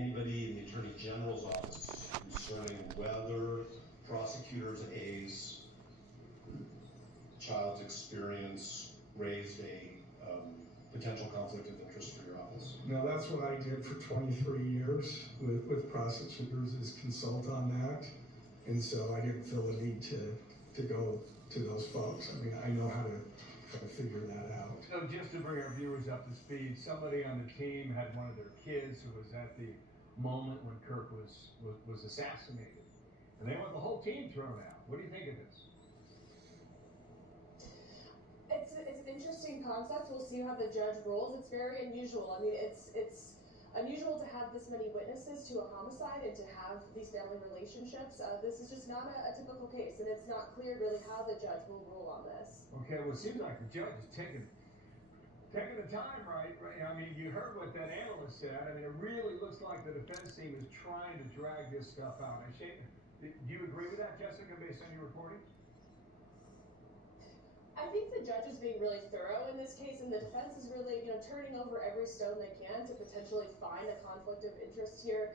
anybody in the Attorney General's office concerning whether prosecutors A's child's experience raised a potential conflict of interest for your office? No, that's what I did for 23 years with prosecutors, is consult on that. And so I didn't feel the need to go to those folks. I mean, I know how to figure that out. So just to bring our viewers up to speed, somebody on the team had one of their kids who was at the moment when Kirk was assassinated. And they want the whole team thrown out. What do you think of this? It's an interesting concept. We'll see how the judge rules. It's very unusual. I mean, it's unusual to have this many witnesses to a homicide and to have these family relationships. This is just not a typical case, and it's not clear really how the judge will rule on this. Okay, well, it seems like the judge is taking the time, right? I mean, you heard what that analyst said. I mean, it really looks like the defense team is trying to drag this stuff out. Do you agree with that, Jessica, based on your reporting? I think the judge is being really thorough in this case, and the defense is really, turning over every stone they can to potentially find a conflict of interest here.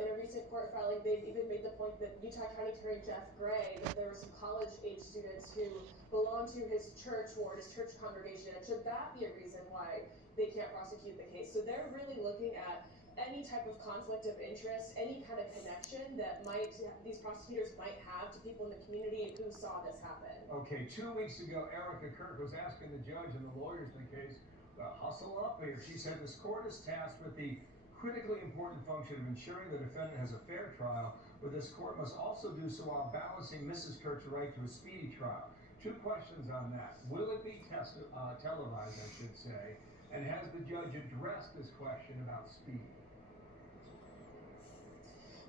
In a recent court filing, they've even made the point that Utah County Attorney Jeff Gray, that there were some college-age students who belong to his church or his church congregation, and should that be a reason why they can't prosecute the case? So they're really looking at any type of conflict of interest, any kind of connection that these prosecutors might have to people in the community who saw this happen. Okay, 2 weeks ago, Erica Kirk was asking the judge and the lawyers in the case, hustle up here. She said this court is tasked with the critically important function of ensuring the defendant has a fair trial, but this court must also do so while balancing Mrs. Kirk's right to a speedy trial. 2 questions on that. Will it be televised, I should say, and has the judge addressed this question about speed?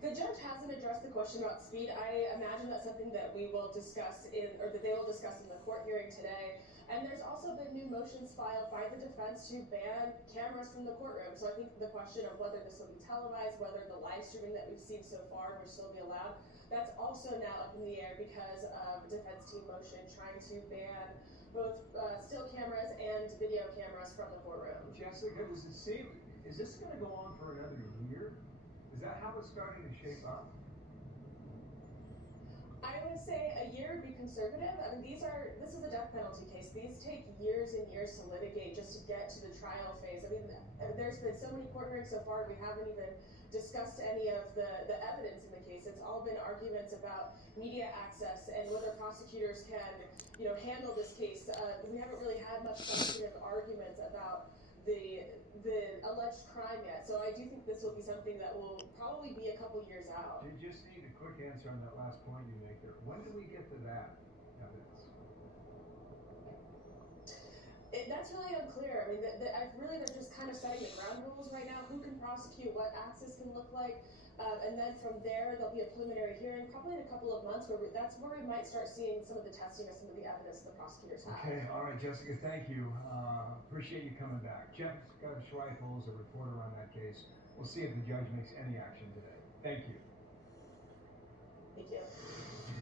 The judge hasn't addressed the question about speed. I imagine that's something that we will discuss or that they will discuss in the court hearing today. And there's also been new motions filed by the defense to ban cameras from the courtroom. So I think the question of whether this will be televised, whether the live streaming that we've seen so far will still be allowed, that's also now up in the air because of a defense team motion trying to ban both still cameras and video cameras from the courtroom. Jessica, does it seem, is this going to go on for another year? Is that how it's starting to shape up? I would say a year would be conservative. I mean, this is a death penalty case. These take years and years to litigate just to get to the trial phase. I mean, there's been so many court hearings so far, we haven't even discussed any of the evidence in the case. It's all been arguments about media access and whether prosecutors can, handle this case. We haven't really had much substantive arguments about the alleged crime yet. So I do think this will be something that will probably be a couple years out. You just need a quick answer on that last point you make there. When do we get to that evidence? That's really unclear. I mean, they're just kind of setting the ground rules right now. Who can prosecute, what access can look like, and then from there there'll be a preliminary hearing, probably in a couple of months. That's where we might start seeing some of the testing of some of the evidence the prosecutors have. Okay, all right, Jessica, thank you. Appreciate you coming back. Jessica Schweifel is a reporter on that case. We'll see if the judge makes any action today. Thank you. Thank you.